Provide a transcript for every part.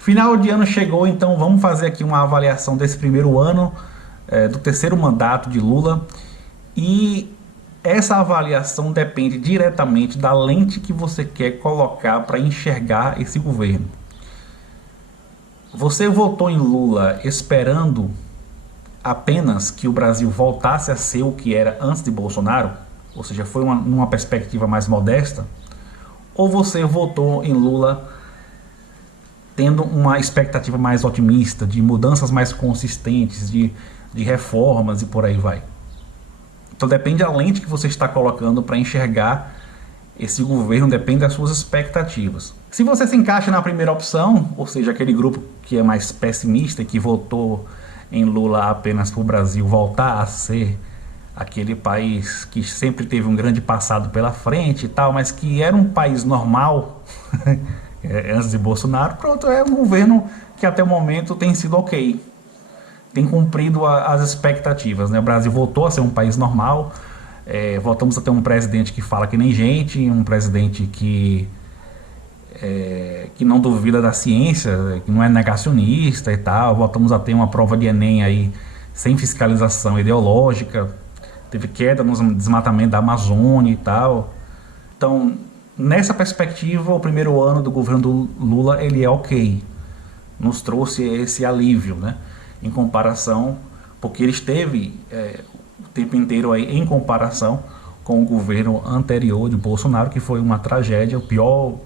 Final de ano chegou, então vamos fazer aqui uma avaliação desse primeiro ano, do terceiro mandato de Lula. E essa avaliação depende diretamente da lente que você quer colocar para enxergar esse governo. Você votou em Lula esperando apenas que o Brasil voltasse a ser o que era antes de Bolsonaro? Ou seja, foi numa perspectiva mais modesta? Ou você votou em Lula tendo uma expectativa mais otimista, de mudanças mais consistentes, de reformas e por aí vai? Então depende da lente que você está colocando para enxergar esse governo, depende das suas expectativas. Se você se encaixa na primeira opção, ou seja, aquele grupo que é mais pessimista e que votou em Lula apenas para o Brasil voltar a ser aquele país que sempre teve um grande passado pela frente e tal, mas que era um país normal antes de Bolsonaro, pronto, é um governo que até o momento tem sido ok, tem cumprido as expectativas, né? O Brasil voltou a ser um país normal, voltamos a ter um presidente que fala que nem gente, um presidente que não duvida da ciência, que não é negacionista e tal, voltamos a ter uma prova de Enem aí sem fiscalização ideológica, teve queda no desmatamento da Amazônia e tal. Então, nessa perspectiva, o primeiro ano do governo do Lula, ele é ok, nos trouxe esse alívio, né? Em comparação, porque ele esteve o tempo inteiro aí em comparação com o governo anterior de Bolsonaro, que foi uma tragédia, o pior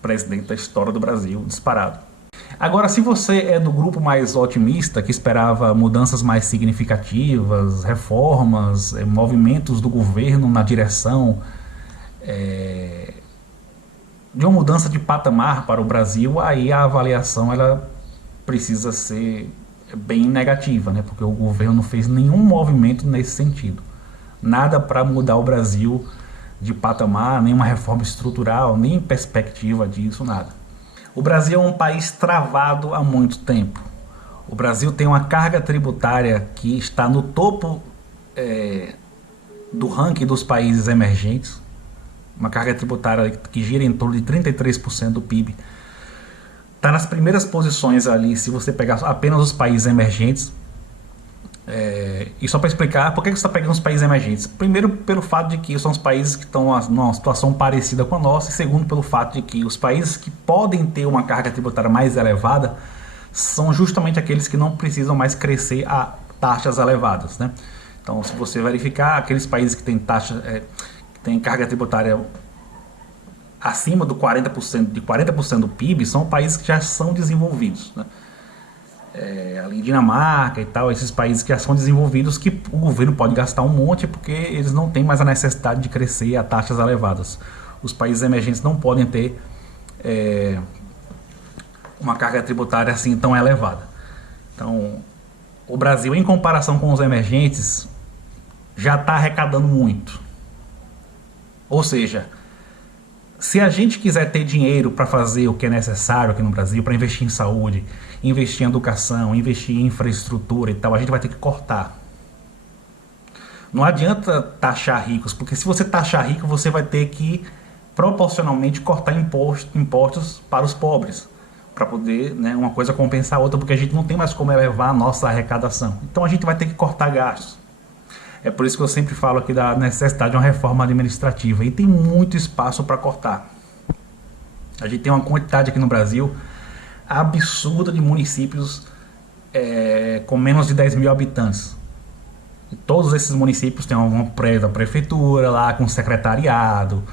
presidente da história do Brasil, disparado. Agora, se você é do grupo mais otimista, que esperava mudanças mais significativas, reformas, movimentos do governo na direção de uma mudança de patamar para o Brasil, aí a avaliação ela precisa ser bem negativa, né? Porque o governo não fez nenhum movimento nesse sentido. Nada para mudar o Brasil de patamar, nenhuma reforma estrutural, nem perspectiva disso, nada. O Brasil é um país travado há muito tempo. O Brasil tem uma carga tributária que está no topo do ranking dos países emergentes. Uma carga tributária que gira em torno de 33% do PIB. Está nas primeiras posições ali, se você pegar apenas os países emergentes. E só para explicar, por que você está pegando os países emergentes? Primeiro, pelo fato de que são os países que estão numa situação parecida com a nossa, e segundo, pelo fato de que os países que podem ter uma carga tributária mais elevada são justamente aqueles que não precisam mais crescer a taxas elevadas, né? Então, se você verificar, aqueles países que têm que têm carga tributária acima do 40% do PIB são países que já são desenvolvidos, né? Ali Dinamarca e tal, esses países que já são desenvolvidos, que o governo pode gastar um monte porque eles não têm mais a necessidade de crescer a taxas elevadas. Os países emergentes não podem ter uma carga tributária assim tão elevada. Então, o Brasil, em comparação com os emergentes, já está arrecadando muito. Ou seja, se a gente quiser ter dinheiro para fazer o que é necessário aqui no Brasil, para investir em saúde, investir em educação, investir em infraestrutura e tal, a gente vai ter que cortar. Não adianta taxar ricos, porque se você taxar rico, você vai ter que proporcionalmente cortar impostos para os pobres, para poder, né, uma coisa compensar a outra, porque a gente não tem mais como elevar a nossa arrecadação. Então a gente vai ter que cortar gastos. É por isso que eu sempre falo aqui da necessidade de uma reforma administrativa. E tem muito espaço para cortar. A gente tem uma quantidade aqui no Brasil absurda de municípios com menos de 10 mil habitantes. E todos esses municípios têm uma prédio da prefeitura lá, com secretariado,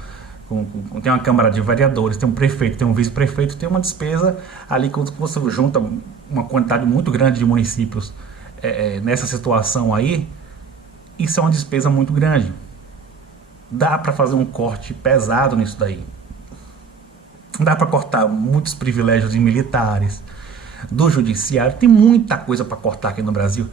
tem uma câmara de vereadores, tem um prefeito, tem um vice-prefeito, tem uma despesa ali, quando você junta uma quantidade muito grande de municípios nessa situação aí, isso é uma despesa muito grande. Dá para fazer um corte pesado nisso daí. Dá para cortar muitos privilégios de militares, do judiciário. Tem muita coisa para cortar aqui no Brasil.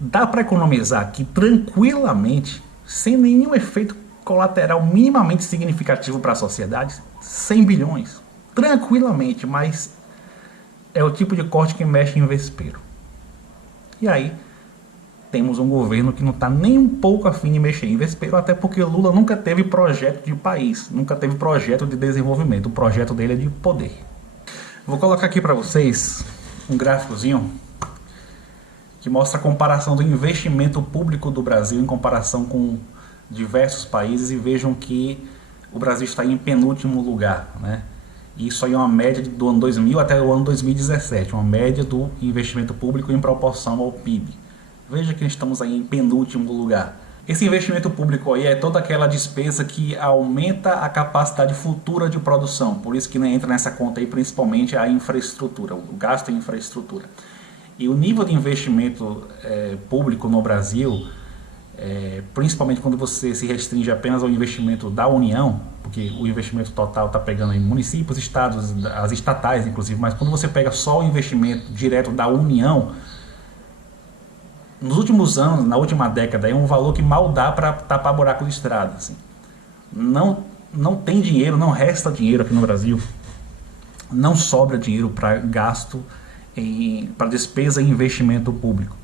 Dá para economizar aqui tranquilamente, sem nenhum efeito colateral minimamente significativo para a sociedade, 100 bilhões. Tranquilamente, mas é o tipo de corte que mexe em vespeiro. E aí temos um governo que não está nem um pouco afim de mexer em vespeiro, até porque Lula nunca teve projeto de país, nunca teve projeto de desenvolvimento. O projeto dele é de poder. Vou colocar aqui para vocês um gráficozinho que mostra a comparação do investimento público do Brasil em comparação com diversos países, e vejam que o Brasil está em penúltimo lugar, né? Isso aí é uma média do ano 2000 até o ano 2017, uma média do investimento público em proporção ao PIB. Veja que estamos aí em penúltimo lugar. Esse investimento público aí é toda aquela despesa que aumenta a capacidade futura de produção, por isso que entra nessa conta aí principalmente a infraestrutura, o gasto em infraestrutura. E o nível de investimento público no Brasil, principalmente quando você se restringe apenas ao investimento da União, porque o investimento total está pegando em municípios, estados, as estatais inclusive, mas quando você pega só o investimento direto da União, nos últimos anos, na última década, é um valor que mal dá para tapar buraco de estrada. Assim. Não tem dinheiro, não resta dinheiro aqui no Brasil, não sobra dinheiro para gasto, para despesa e investimento público.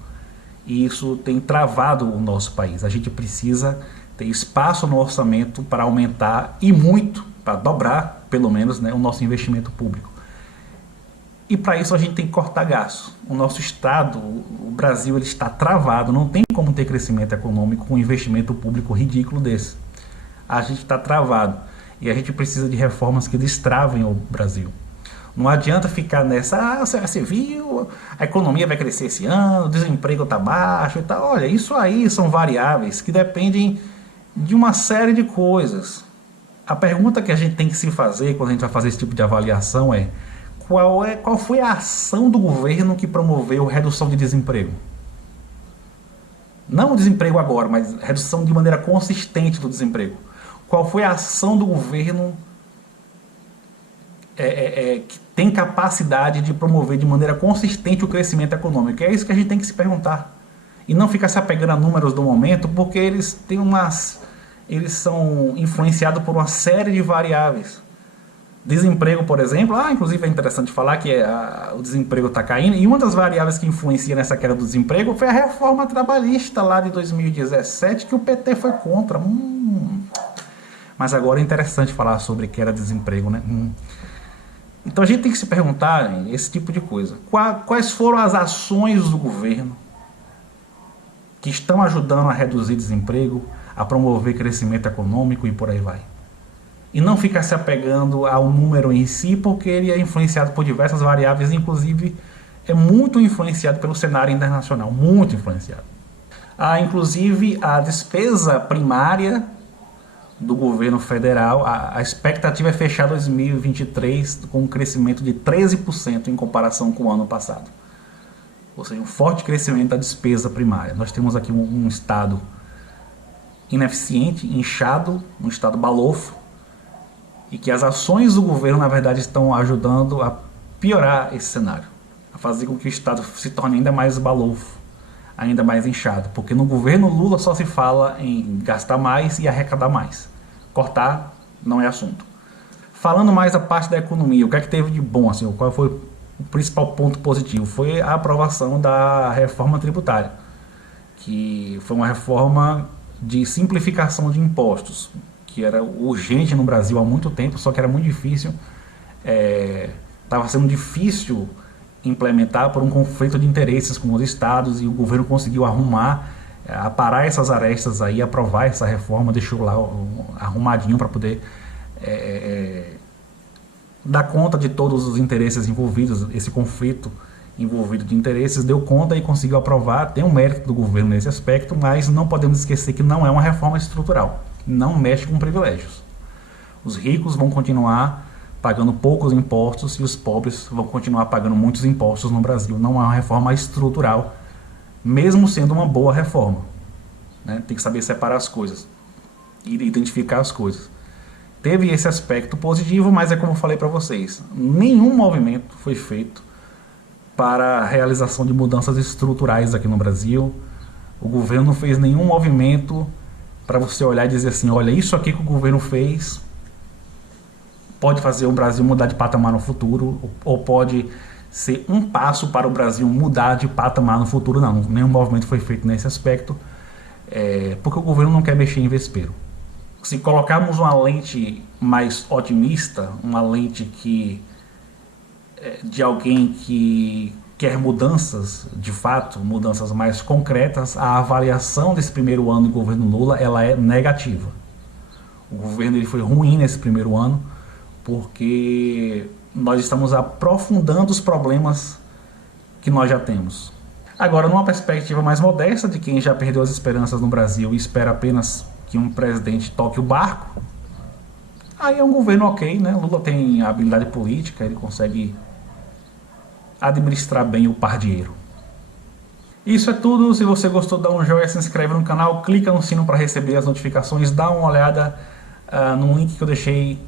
E isso tem travado o nosso país. A gente precisa ter espaço no orçamento para aumentar e muito, para dobrar pelo menos, né, o nosso investimento público. E para isso a gente tem que cortar gastos. O nosso estado, o Brasil, ele está travado, não tem como ter crescimento econômico com um investimento público ridículo desse. A gente está travado e a gente precisa de reformas que destravem o Brasil. Não adianta ficar nessa, você viu, a economia vai crescer esse ano, o desemprego está baixo e tal. Olha, isso aí são variáveis que dependem de uma série de coisas. A pergunta que a gente tem que se fazer quando a gente vai fazer esse tipo de avaliação é: qual foi a ação do governo que promoveu redução de desemprego? Não o desemprego agora, mas redução de maneira consistente do desemprego. Qual foi a ação do governo que tem capacidade de promover de maneira consistente o crescimento econômico? É isso que a gente tem que se perguntar. E não ficar se apegando a números do momento, porque eles são influenciados por uma série de variáveis. Desemprego, por exemplo, inclusive é interessante falar que o desemprego está caindo, e uma das variáveis que influencia nessa queda do desemprego foi a reforma trabalhista lá de 2017, que o PT foi contra. Mas agora é interessante falar sobre queda de desemprego, né? Então a gente tem que se perguntar esse tipo de coisa. Quais foram as ações do governo que estão ajudando a reduzir desemprego, a promover crescimento econômico e por aí vai? E não ficar se apegando ao número em si, porque ele é influenciado por diversas variáveis, inclusive é muito influenciado pelo cenário internacional, muito influenciado. Inclusive a despesa primária do governo federal, a expectativa é fechar 2023 com um crescimento de 13% em comparação com o ano passado. Ou seja, um forte crescimento da despesa primária. Nós temos aqui um estado ineficiente, inchado, um estado balofo, e que as ações do governo, na verdade, estão ajudando a piorar esse cenário, a fazer com que o Estado se torne ainda mais balofo, ainda mais inchado, porque no governo Lula só se fala em gastar mais e arrecadar mais. Cortar não é assunto. Falando mais da parte da economia, o que é que teve de bom, assim, qual foi o principal ponto positivo? Foi a aprovação da reforma tributária, que foi uma reforma de simplificação de impostos, que era urgente no Brasil há muito tempo, só que era muito difícil, estava sendo difícil implementar por um conflito de interesses com os estados, e o governo conseguiu aparar essas arestas aí, aprovar essa reforma, deixou lá arrumadinho para poder dar conta de todos os interesses envolvidos, esse conflito envolvido de interesses, deu conta e conseguiu aprovar. Tem um mérito do governo nesse aspecto, mas não podemos esquecer que não é uma reforma estrutural. Não mexe com privilégios. Os ricos vão continuar pagando poucos impostos e os pobres vão continuar pagando muitos impostos no Brasil. Não é uma reforma estrutural, mesmo sendo uma boa reforma, né? Tem que saber separar as coisas e identificar as coisas. Teve esse aspecto positivo, mas é como eu falei para vocês, nenhum movimento foi feito para a realização de mudanças estruturais aqui no Brasil. O governo não fez nenhum movimento para você olhar e dizer assim: olha, isso aqui que o governo fez pode fazer o Brasil mudar de patamar no futuro, ou pode ser um passo para o Brasil mudar de patamar no futuro. Não, nenhum movimento foi feito nesse aspecto, porque o governo não quer mexer em vespeiro. Se colocarmos uma lente mais otimista, uma lente que de alguém que quer mudanças, de fato, mudanças mais concretas, a avaliação desse primeiro ano do governo Lula ela é negativa. O governo ele foi ruim nesse primeiro ano porque nós estamos aprofundando os problemas que nós já temos. Agora, numa perspectiva mais modesta de quem já perdeu as esperanças no Brasil e espera apenas que um presidente toque o barco, aí é um governo ok, né? Lula tem habilidade política, ele consegue administrar bem o pardieiro. Isso é tudo. Se você gostou, dá um joinha, se inscreve no canal, clica no sino para receber as notificações, dá uma olhada no link que eu deixei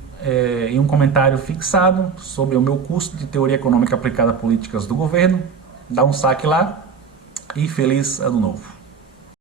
em um comentário fixado sobre o meu curso de Teoria Econômica Aplicada a Políticas do Governo. Dá um saque lá e feliz ano novo.